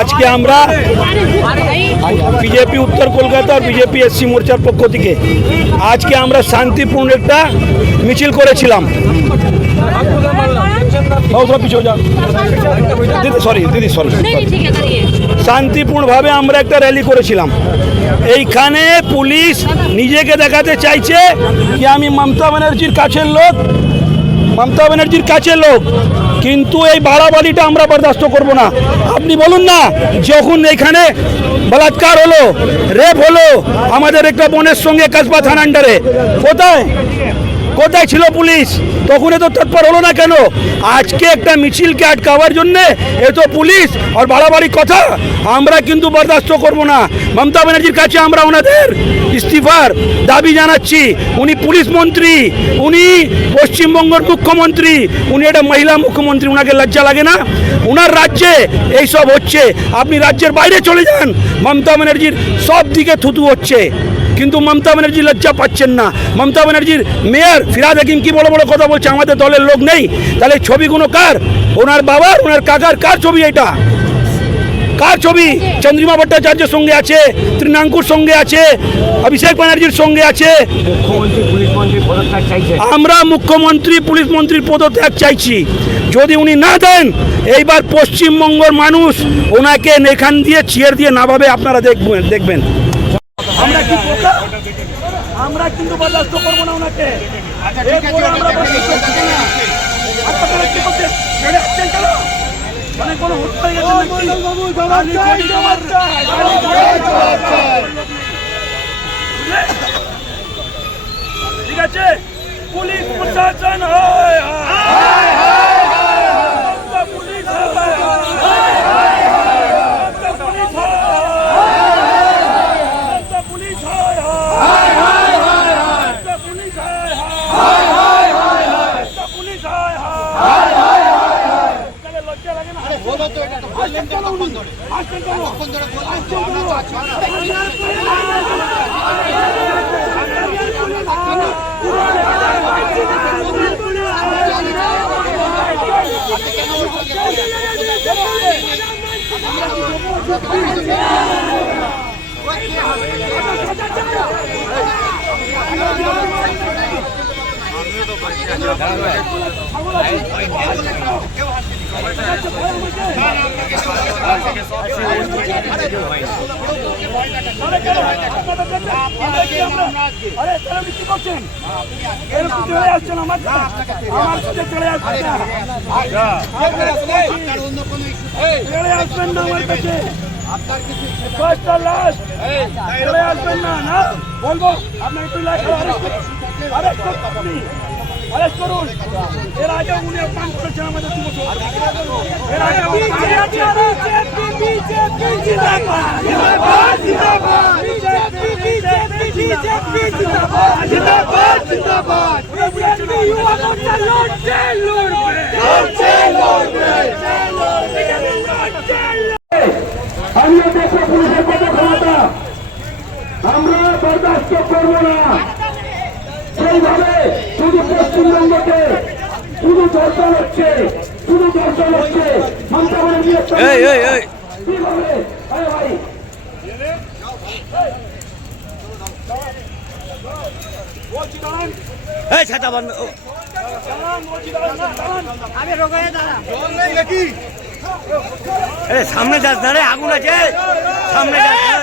আজকে আমরা বিজেপি উত্তর কলকাতা আর বিজেপি এসসি মোর্চার পক্ষ থেকে আজকে আমরা শান্তিপূর্ণ একটা মিছিল করেছিলাম। দিদি সরি দিদি সরি শান্তিপূর্ণভাবে আমরা একটা র্যালি করেছিলাম। এইখানে পুলিশ নিজেকে দেখাতে চাইছে কি আমি মমতা ব্যানার্জির কাছের লোক মমতা ব্যানার্জির কাছের লোক। কিন্তু এই বাড়াবাড়িটা আমরা বরদাস্ত করব না। আপনি বলুন না, যখন এখানে বলাৎকার হলো, রেপ হলো, আমাদের একটা বোনের সঙ্গে কাসবা থানা আন্ডারে কোথায়? কোথায় ছিল পুলিশ? তখন এত তৎপর হলো না কেন? আজকে একটা মিছিলকে আটকাবার জন্য এত পুলিশ আর বাড়াবাড়ি কথা। আমরা কিন্তু বরদাস্ত করব না। মমতা ব্যানার্জির কাছে আমরা ওনাদের ইস্তিফার দাবি জানাচ্ছি। উনি পুলিশ মন্ত্রী, উনি পশ্চিমবঙ্গের মুখ্যমন্ত্রী, উনি একটা মহিলা মুখ্যমন্ত্রী ওনাকে লজ্জা লাগে না? ওনার রাজ্যে এইসব হচ্ছে। আপনি রাজ্যের বাইরে চলে যান। মমতা ব্যানার্জির সব দিকে থুতু হচ্ছে। কিন্তু মমতা ব্যানার্জি লজ্জা পাচ্ছেন না। মমতা ব্যানার্জির মেয়র ফিরাদ হাকিম কি বড় বড় কথা বলছে? আমাদের দলের লোক নেই। তাহলে ছবিগুলো কার? ওনার বাবার, ওনার কাকার কার ছবি এটা? কার ছবি? চন্দ্রিমা ভট্টাচার্যের সঙ্গে আছে, তৃণাঙ্কুর সঙ্গে আছে, অভিষেক ব্যানার্জির সঙ্গে আছে। আমরা মুখ্যমন্ত্রী, পুলিশ মন্ত্রীর পদত্যাগ চাইছি। যদি উনি না দেন, এইবার পশ্চিমবঙ্গের মানুষ ওনাকে এখান দিয়ে চেয়ার দিয়ে নামাবে আপনারা দেখবেন দেখবেন। আমরা? আমরা কিন্তু বরদাস্ত করব না ওনাকে। এরপরে আমরা বরদাস্ত করব না। কি করছে ছেড়ে আসছেন কেন? মানে গেছে নাকি? ঠিক আছে? পুলিশ প্রশাসন হয় পুলিশ পুলিশ লজ্জা লাগে না আসছেন কেন উনি? আসছেন কেন? আসছেন কেন? আরে তারা আপনি কি করছেন এরকম চলে আসবেন না চলে আসবেন না না বলব আপনার একটু লাস্ট অ্যারেস্ট করুন। এর আগে উনি অপমান করেছেন আমাদের এর আগে আমিও দেখো পুলিশের কত ক্ষমতা আমরা বরদাস্ত করব না। সেইভাবে শুধু পশ্চিমবঙ্গকে শুধু দর্শন হচ্ছে শুধু দর্শন হচ্ছে। মমতা ব্যানার্জি আরে ভাই। এই ছাতা বন্ধ। আরে সামনে যাস না রে আগুন আছে। সামনে যাস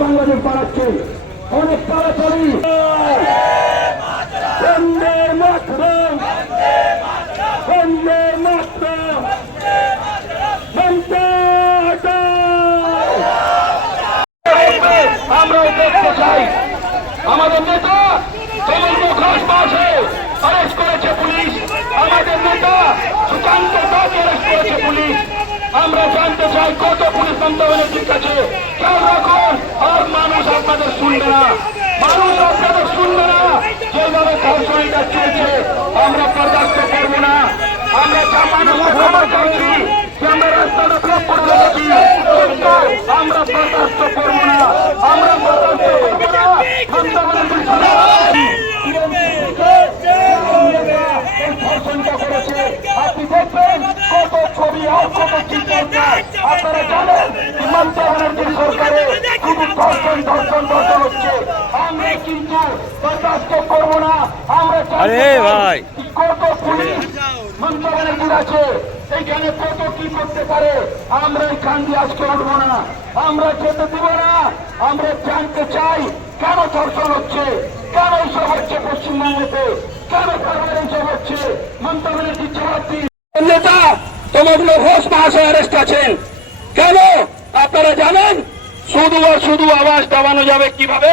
বাংলাদেশ বাড়াচ্ছে অনেক তাড়াতাড়ি বন্দে মাতরম। বন্দে মাতরম। বন্দে আমরা দেখতে চাই। আমাদের নেতা ঘোষ মাসে অ্যারেস্ট করেছে পুলিশ। আমাদের নেতা পুলিশ। আমরা জানতে চাই কত পুলিশ ব্যানার্জির কাছে কেউ রাখুন আর মানুষ আপনাদের শুনবে না মানুষ আপনাদের শুনবে না যেভাবে ধর্ষণটা চলছে আমরা বরদাস্ত করব না আমরা যা মানুষকে খবর চাচ্ছি যে আমরা রাস্তাটা ব্লক করে রেখেছি কিন্তু আমরা বরদাস্ত করব না আমরা বরদাস্ত করব না মমতা ব্যানার্জির সরকার এই ধর্ষণটা করেছে আপনি দেখবেন কত ছবি আর কত চিন্তা আপনারা জানেন যে মমতা ব্যানার্জির সরকারে শুধু ধর্ষণ ধর্ষণ ধর্ষণ হচ্ছে। আমরা কিন্তু বরদাস্ত করব না। আমরা আরে ভাই। কত পুলিশ মমতা ব্যানার্জির আছে এইখানে কত কি করতে পারে আমরা এখান দিয়ে আজকে উঠবো না। আমরা যেতে দিব না। আমরা জানতে চাই কেন ধর্ষণ হচ্ছে কেন এইসব হচ্ছে পশ্চিমবঙ্গতে কেন কারণ এইসব হচ্ছে। মমতা ব্যানার্জির জবাব দিন নেতা তোমাগুলো ঘোষ মহাশয় অ্যারেস্ট আছেন? কেন? আপনারা জানেন? শুধু আর শুধু আওয়াজ দাবানো যাবে কীভাবে?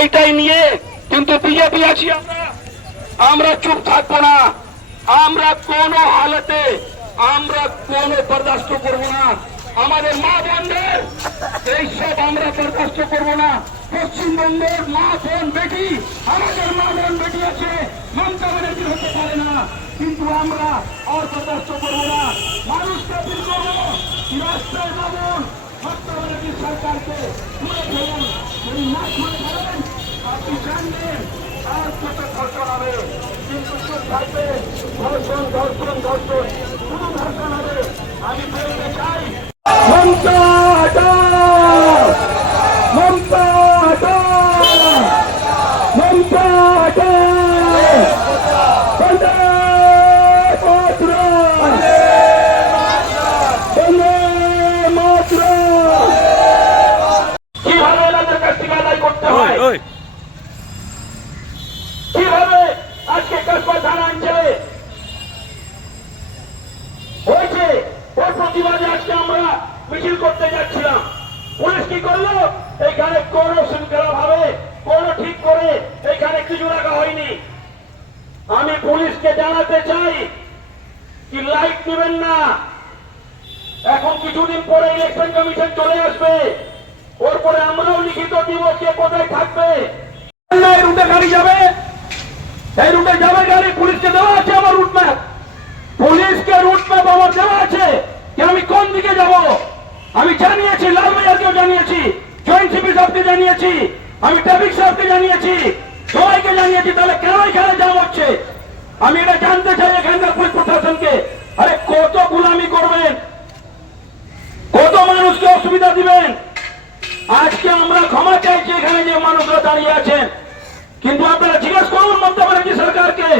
এইটাই নিয়ে কিন্তু বিজেপি আছি আমরা। আমরা চুপ থাকব না। আমরা কোন হালতে আমরা কোন বরদাস্ত করব না। আমাদের মা বোনদের, এইসব আমরা বরদাস্ত করব না। পশ্চিমবঙ্গের মা বোন বেটি, আমাদের মা বোন বেটি আছে, মমতা ব্যানার্জি হতে পারে না। কিন্তু আমরা আর বরদাস্ত করব না। মানুষকে করব রাস্তায় নামুন ব্যানার্জি সরকারকে তুলে মমতা! মমতা! মমতা! বন্দে মাতরম! বন্দে মাতরম! কীভাবে এলাকার কাছ থেকে আদায় করতে ওই। কীভাবে আজকে কসবা থানা অঞ্চলে হয়েছে। ওর প্রতিবাদে আজকে আমরা মিছিল করতে যাচ্ছিলাম। পুলিশ কি করল? এখানে কোন শৃঙ্খলা ভাবে কোন ঠিক করে এখানে কিছু রাখা হয়নি। আমি পুলিশকে জানাতে চাই কি লাইট নেবেন না। এখন কিছুদিন পরে ইলেকশন কমিশন চলে আসবে। ওর পরে আমরাও লিখিত দিব কে কোথায় থাকবে? রুটে গাড়ি যাবে। এই রুটে যাবে গাড়ি, পুলিশকে দেওয়া আছে আমার রুট ম্যাপ পুলিশকে রুট ম্যাপ আমার দেওয়া আছে যে আমি কোন দিকে যাব। আমি জানিয়েছি লালবাজারকেও জানিয়েছি, জয়েন্ট সিপি সাহেবকে জানিয়েছি, আমি ট্রাফিক সাহেবকে জানিয়েছি, সবাইকে জানিয়েছি, তাহলে কেন এখানে যাওয়া হচ্ছে? আমি এটা জানতে চাই এখানকার পুলিশ প্রশাসনকে। আরে কত গুলামি করবেন? কত মানুষকে অসুবিধা দিবেন? আজকে আমরা ক্ষমা চাইছি এখানে যে মানুষরা দাঁড়িয়ে আছেন। কিন্তু আপনারা জিজ্ঞেস করুন মমতা ব্যানার্জি সরকারকে,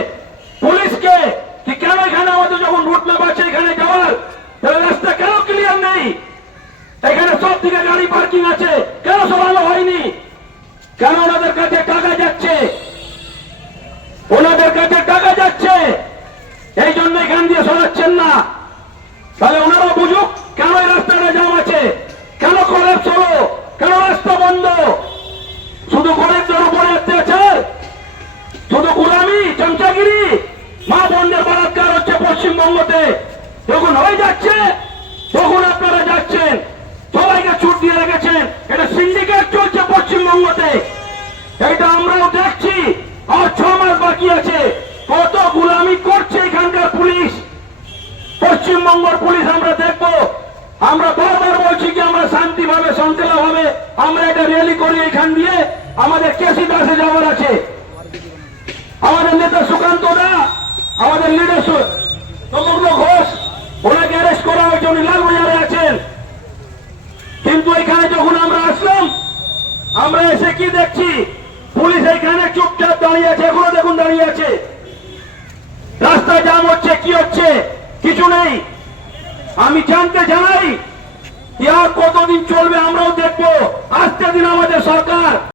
পুলিশকে, কি কেন এখানে আমাদের যখন রুট ম্যাপ আছে এখানে যাওয়ার, তাহলে রাস্তা কেন ক্লিয়ার নেই? এখানে সব দিকে গাড়ি পার্কিং আছে, কেন সরানো হয়নি? কেন ওনাদের কাছে টাকা যাচ্ছে ওনাদের কাছে টাকা যাচ্ছে এই জন্য এখান দিয়ে সরাচ্ছেন না তাহলে ওনারা বুঝুক কেন এই রাস্তাটা জাম আছে কেন কলেজ হলো কেন রাস্তা বন্ধ শুধু গরিবদের উপরে অত্যাচার শুধু গুলামি চমচাগিরি মা বোনদের বলাৎকার হচ্ছে পশ্চিমবঙ্গতে যখন হয়ে যাচ্ছে তখন আপনারা যাচ্ছেন সবাইকে ছুট দিয়ে রেখেছেন এটা সিন্ডিকেট চলছে পশ্চিমবঙ্গতে এটা আমরাও দেখছি আর ছ মাস বাকি আছে কত গুলামি করছে এখানকার পুলিশ পশ্চিমবঙ্গের পুলিশ আমরা দেখব আমরা বারবার বলছি কি আমরা শান্তিভাবে শৃঙ্খলা ভাবে আমরা এটা র্যালি করি এখান দিয়ে, আমাদের কেসি দাসে যাওয়ার আছে। আমাদের নেতা সুকান্ত দা, আমাদের লিডার সমগ্র ঘোষ, ওনাকে অ্যারেস্ট করা হয়েছে উনি লালবাজারে আছেন। কিন্তু এখানে যখন আমরা আসলাম, আমরা এসে কি দেখছি? পুলিশ এখানে চুপচাপ দাঁড়িয়ে আছে, এখনও দেখুন দাঁড়িয়ে আছে। রাস্তা জাম হচ্ছে, কি হচ্ছে? কিছু নেই। আমি জানতে চাই আর কতদিন চলবে আমরাও দেখব। আজকে দিন আমাদের সরকার।